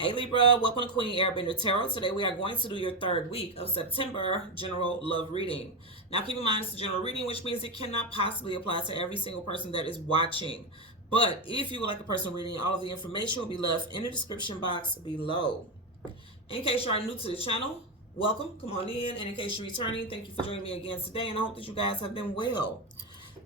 Hey Libra, welcome to Queen Airbender Tarot. Today we are going to do your third week of September general love reading. Now keep in mind it's a general reading, which means it cannot possibly apply to every single person that is watching. But if you would like a personal reading, all of the information will be left in the description box below. In case you are new to the channel, welcome, come on in. And in case you're returning, thank you for joining me again today. And I hope that you guys have been well.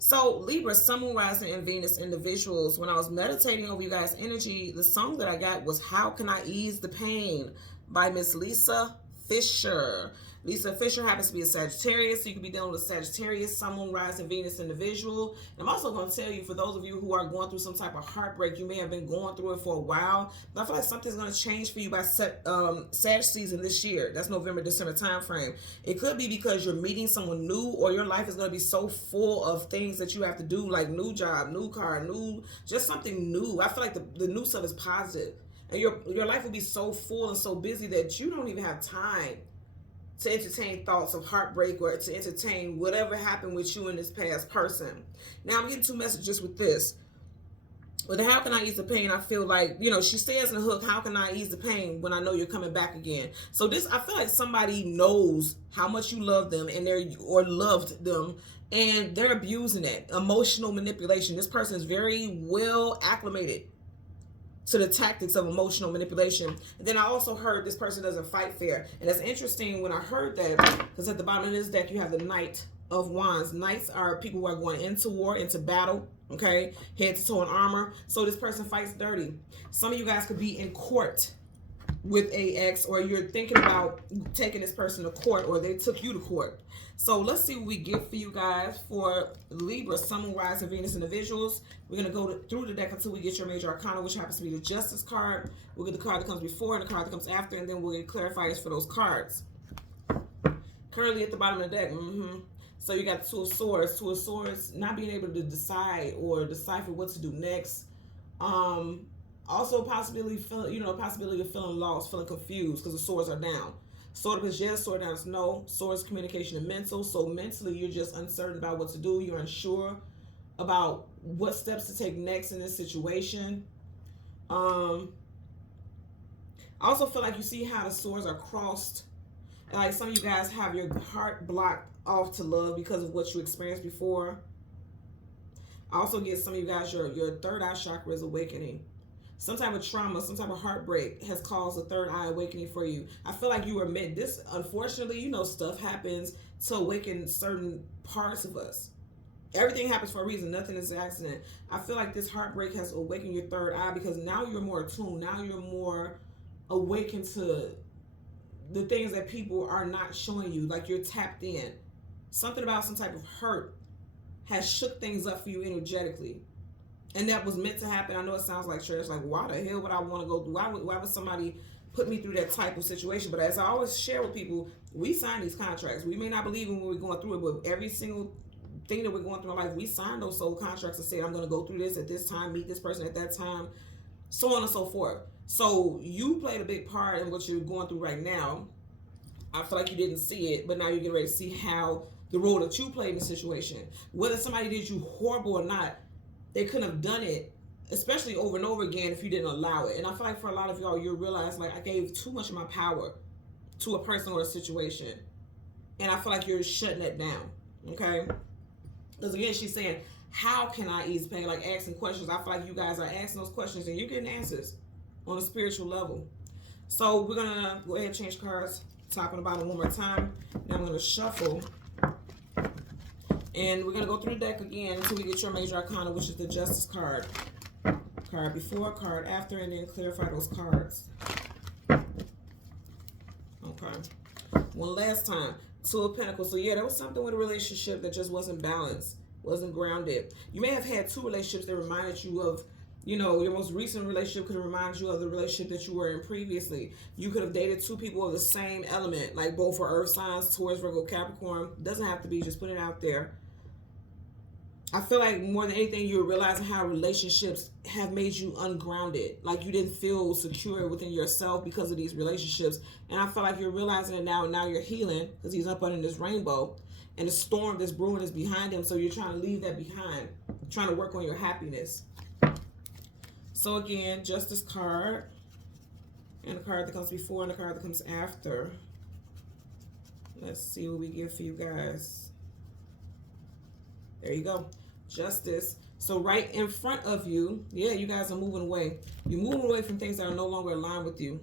So Libra, Sun, Moon, Rising, and Venus individuals, when I was meditating over you guys' energy, the song that I got was How Can I Ease the Pain by Miss Lisa Fisher. Lisa Fisher happens to be a Sagittarius, so you could be dealing with a Sagittarius, Sun, Moon, Rising, Venus individual. And I'm also going to tell you, for those of you who are going through some type of heartbreak, you may have been going through it for a while, but I feel like something's going to change for you by Sag season this year. That's November, December time frame. It could be because you're meeting someone new, or your life is going to be so full of things that you have to do, like new job, new car, just something new. I feel like the new stuff is positive. And your life will be so full and so busy that you don't even have time to entertain thoughts of heartbreak or to entertain whatever happened with you and this past person. Now, I'm getting two messages with this. With the how can I ease the pain, I feel like, she says in the hook, how can I ease the pain when I know you're coming back again? So I feel like somebody knows how much you love them or loved them, and they're abusing it. Emotional manipulation. This person is very well acclimated to the tactics of emotional manipulation. And then I also heard this person doesn't fight fair. And that's interesting when I heard that, because at the bottom of this deck, you have the Knight of Wands. Knights are people who are going into war, into battle, okay? Head to toe in armor. So this person fights dirty. Some of you guys could be in court with a ex, or you're thinking about taking this person to court, or they took you to court. So let's see what we get for you guys for Libra, Sun, Moon, Rising, Venus individuals. We're going to go through the deck until we get your major arcana, which happens to be the Justice card. We'll get the card that comes before and the card that comes after, and then we'll get clarifiers for those cards. Currently at the bottom of the deck. So you got the Two of Swords. Two of Swords, not being able to decide or decipher what to do next. Also possibility of feeling lost, feeling confused because the swords are down. Sword up is yes, sword down is no. Sword is communication and mental. So mentally, you're just uncertain about what to do. You're unsure about what steps to take next in this situation. I also feel like you see how the swords are crossed. Like some of you guys have your heart blocked off to love because of what you experienced before. I also get some of you guys, your third eye chakra is awakening. Some type of trauma, some type of heartbreak has caused a third eye awakening for you. I feel like you were meant this. Unfortunately, stuff happens to awaken certain parts of us. Everything happens for a reason. Nothing is an accident. I feel like this heartbreak has awakened your third eye because now you're more attuned. Now you're more awakened to the things that people are not showing you. Like you're tapped in. Something about some type of hurt has shook things up for you energetically. And that was meant to happen. I know it sounds like trash. Like, why the hell would I want to go through? Why would somebody put me through that type of situation? But as I always share with people, we sign these contracts. We may not believe when we're going through it, but every single thing that we're going through in life, we sign those soul contracts and say, I'm going to go through this at this time, meet this person at that time, so on and so forth. So you played a big part in what you're going through right now. I feel like you didn't see it, but now you're getting ready to see how the role that you played in the situation. Whether somebody did you horrible or not, they couldn't have done it, especially over and over again, if you didn't allow it. And I feel like for a lot of y'all, you realize, like, I gave too much of my power to a person or a situation. And I feel like you're shutting that down, okay? Because, again, she's saying, how can I ease pain? Like, asking questions. I feel like you guys are asking those questions, and you're getting answers on a spiritual level. So we're going to go ahead and change cards, top and bottom one more time. Now I'm going to shuffle. And we're going to go through the deck again until we get your major arcana, which is the Justice card. Card before, card after, and then clarify those cards. Okay. One last time. Two of Pentacles. So yeah, there was something with a relationship that just wasn't balanced, wasn't grounded. You may have had two relationships that reminded you of, your most recent relationship could remind you of the relationship that you were in previously. You could have dated two people of the same element, like both are earth signs, Taurus, Virgo, Capricorn. Doesn't have to be, just put it out there. I feel like more than anything, you're realizing how relationships have made you ungrounded. Like you didn't feel secure within yourself because of these relationships. And I feel like you're realizing it now, and now you're healing because he's up under this rainbow. And the storm that's brewing is behind him. So you're trying to leave that behind, trying to work on your happiness. So again, Justice card. And the card that comes before and the card that comes after. Let's see what we get for you guys. There you go. Justice. So right in front of you, yeah, you guys are moving away. You're moving away from things that are no longer aligned with you.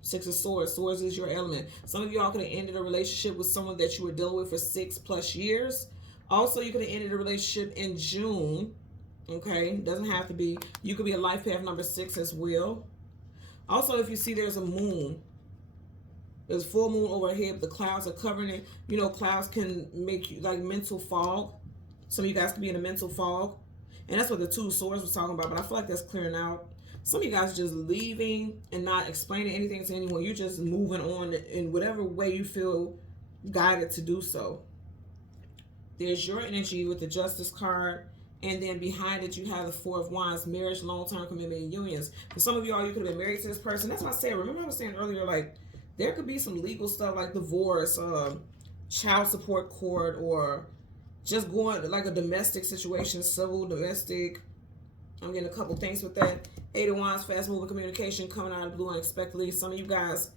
Six of Swords. Swords is your element. Some of y'all could have ended a relationship with someone that you were dealing with for 6+ years. Also, you could have ended a relationship in June. Okay, doesn't have to be. You could be a life path number 6 as well. Also, if you see there's a moon, there's full moon overhead, the clouds are covering it. You know, clouds can make you like mental fog. Some of you guys could be in a mental fog. And that's what the Two of Swords was talking about, but I feel like that's clearing out. Some of you guys are just leaving and not explaining anything to anyone. You're just moving on in whatever way you feel guided to do so. There's your energy with the Justice card. And then behind it, you have the Four of Wands, marriage, long-term commitment, and unions. For some of y'all, you could have been married to this person. That's what I said. Remember I was saying earlier, like, there could be some legal stuff like divorce, child support court, or just going like a domestic situation, civil, domestic. I'm getting a couple things with that. Eight of Wands, fast-moving communication coming out of the blue unexpectedly. Some of you guys.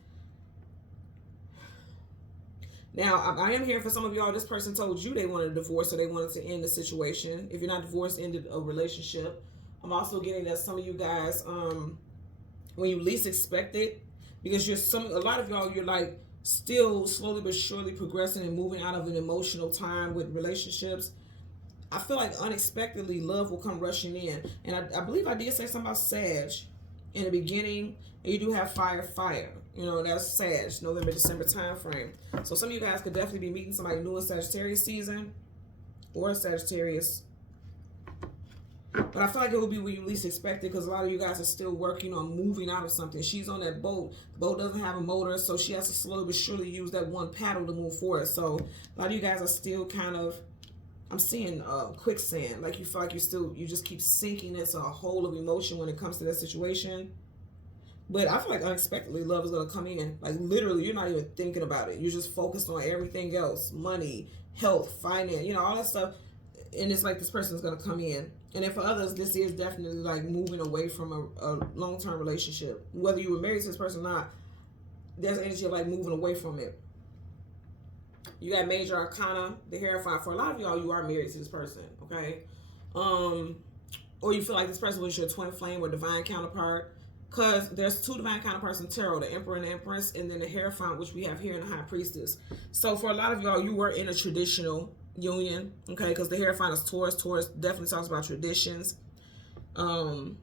Now, I am hearing for some of y'all, this person told you they wanted a divorce or they wanted to end the situation. If you're not divorced, ended a relationship. I'm also getting that some of you guys, when you least expect it, because a lot of y'all, you're like still slowly but surely progressing and moving out of an emotional time with relationships. I feel like unexpectedly love will come rushing in. And I believe I did say something about Sag in the beginning. And you do have fire. You know, that's Sag, November, December time frame. So some of you guys could definitely be meeting somebody new in Sagittarius season or Sagittarius. But I feel like it will be when you least expect it, because a lot of you guys are still working on moving out of something. She's on that boat. The boat doesn't have a motor, so she has to slowly but surely use that one paddle to move forward. So a lot of you guys are still kind of, I'm seeing quicksand. Like you feel like you just keep sinking into a hole of emotion when it comes to that situation. But I feel like unexpectedly love is going to come in. Like literally, you're not even thinking about it. You're just focused on everything else. Money, health, finance, you know, all that stuff. And it's like this person's going to come in. And then for others, this is definitely like moving away from a long-term relationship. Whether you were married to this person or not, there's energy of like moving away from it. You got Major Arcana, the Hierophant. For a lot of y'all, you are married to this person, okay? Or you feel like this person was your twin flame or divine counterpart. Because there's two divine counterparts in tarot, the Emperor and the Empress, and then the Hierophant, which we have here in the High Priestess. So for a lot of y'all, you were in a traditional union, okay? Because the Hierophant is Taurus. Taurus definitely talks about traditions. And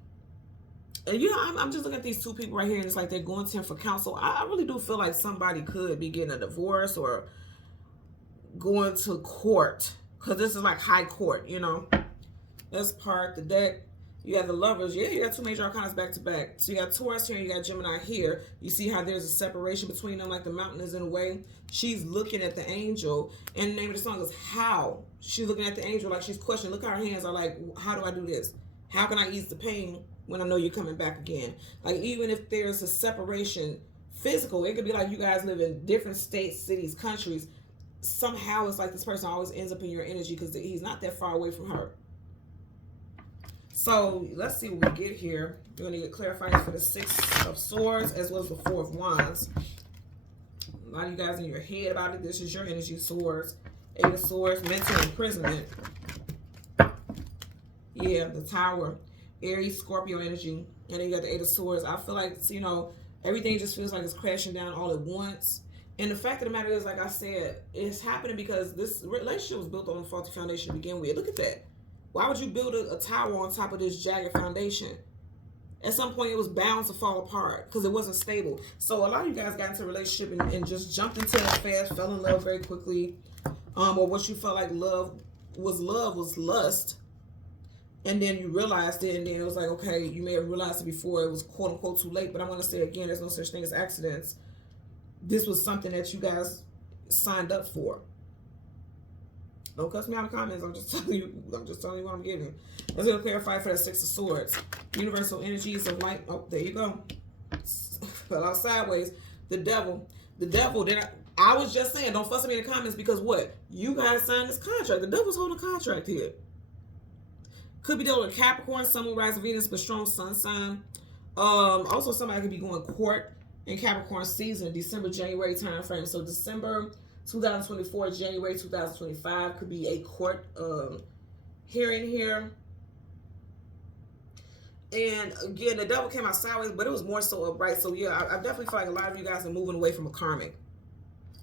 you know, I'm just looking at these two people right here, and it's like they're going to him for counsel. I really do feel like somebody could be getting a divorce or going to court, because this is like high court, you know. That's part the deck. You have the Lovers. Yeah, you got two major arcanas back to back. So you got Taurus here and you got Gemini here. You see how there's a separation between them, like the mountain is in a way. She's looking at the angel, and the name of the song is How. She's looking at the angel like she's questioning. Look how her hands are like, how do I do this? How can I ease the pain when I know you're coming back again? Like, even if there's a separation physical, it could be like you guys live in different states, cities, countries. Somehow it's like this person always ends up in your energy because he's not that far away from her. So let's see what we get here. We're going to get clarifying for the Six of Swords as well as the Four of Wands. A lot of you guys in your head about it. This is your energy. Swords. Eight of Swords. Mental imprisonment. Yeah, the Tower. Aries, Scorpio energy. And then you got the Eight of Swords. I feel like, you know, everything just feels like it's crashing down all at once. And the fact of the matter is, like I said, it's happening because this relationship was built on a faulty foundation to begin with. Look at that. Why would you build a tower on top of this jagged foundation? At some point, it was bound to fall apart because it wasn't stable. So a lot of you guys got into a relationship and just jumped into it fast, fell in love very quickly. Or what you felt like love was lust. And then you realized it, and then it was like, okay, you may have realized it before it was quote-unquote too late. But I want to say again, there's no such thing as accidents. This was something that you guys signed up for. Don't cuss me out in the comments. I'm just telling you what I'm giving. Let's go clarify for the Six of Swords. Universal energies of light. Oh, there you go. Fell out sideways. The devil. The devil. Then I was just saying, don't fuss at me in the comments because what? You guys signed this contract. The devil's holding a contract here. Could be dealing with Capricorn, Sun, Moon, Rise, Venus, but strong sun sign. Also, somebody could be going court in Capricorn season, December, January time frame. So December 2024, January 2025 could be a court hearing here. And again, the devil came out sideways, but it was more so upright. So yeah, I definitely feel like a lot of you guys are moving away from a karmic.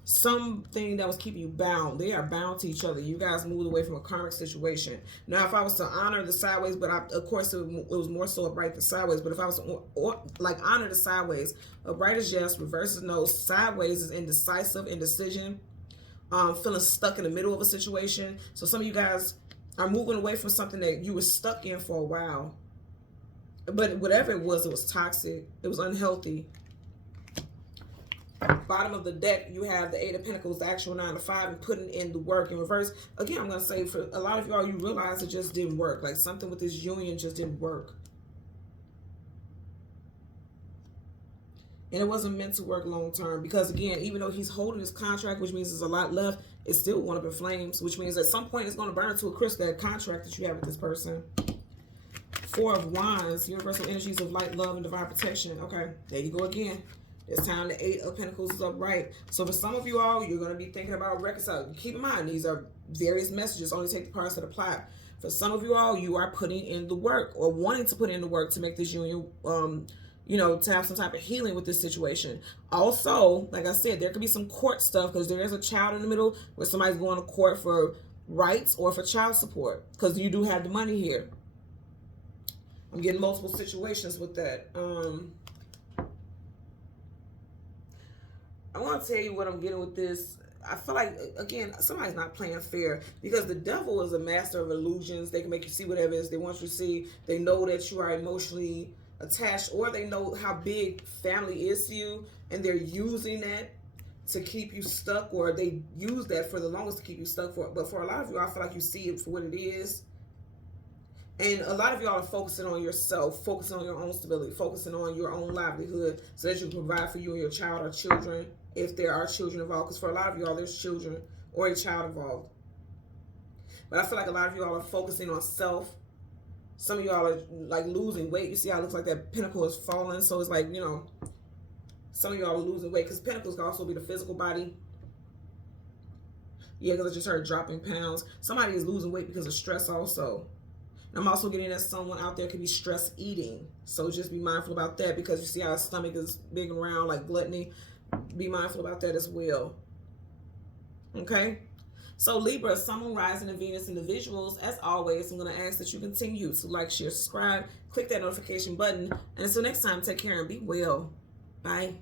Something that was keeping you bound. They are bound to each other. You guys moved away from a karmic situation. Now, if I was to honor the sideways, but of course it was more so upright than sideways. But if I was to like honor the sideways, upright is yes, reverse is no. Sideways is indecisive, indecision, feeling stuck in the middle of a situation. So some of you guys are moving away from something that you were stuck in for a while. But whatever it was toxic. It was unhealthy. Bottom of the deck, you have the 8 of Pentacles, the actual 9 to 5, and putting in the work. In reverse, again, I'm going to say for a lot of y'all, you realize it just didn't work. Like something with this union just didn't work. And it wasn't meant to work long term because, again, even though he's holding his contract, which means there's a lot left, it's still going up in flames, which means at some point it's going to burn to a crisp, that contract that you have with this person. 4 of Wands, universal energies of light, love, and divine protection. Okay, there you go again. This time the 8 of Pentacles is upright. So for some of you all, you're going to be thinking about reconciling. Keep in mind, these are various messages. Only take the parts that apply. For some of you all, you are putting in the work or wanting to put in the work to make this union, you know, to have some type of healing with this situation. Also, like I said, there could be some court stuff because there is a child in the middle where somebody's going to court for rights or for child support because you do have the money here. I'm getting multiple situations with that. I want to tell you what I'm getting with this. I feel like, again, somebody's not playing fair because the devil is a master of illusions. They can make you see whatever it is they want you to see. They know that you are emotionally attached, or they know how big family is to you, and they're using that to keep you stuck, or they use that for the longest to keep you stuck for. But for a lot of you, I feel like you see it for what it is. And a lot of y'all are focusing on yourself, focusing on your own stability, focusing on your own livelihood so that you can provide for you and your child or children, if there are children involved. Because for a lot of y'all, there's children or a child involved. But I feel like a lot of y'all are focusing on self. Some of y'all are like losing weight. You see how it looks like that pentacle is falling. So it's like, you know, some of y'all are losing weight because pentacles can also be the physical body. Yeah, because I just heard dropping pounds. Somebody is losing weight because of stress also. I'm also getting that someone out there could be stress eating. So just be mindful about that because you see how his stomach is big and round like gluttony. Be mindful about that as well. Okay? So Libra, Sun, Moon, Rising, and Venus individuals, as always, I'm going to ask that you continue to like, share, subscribe, click that notification button. And until next time, take care and be well. Bye.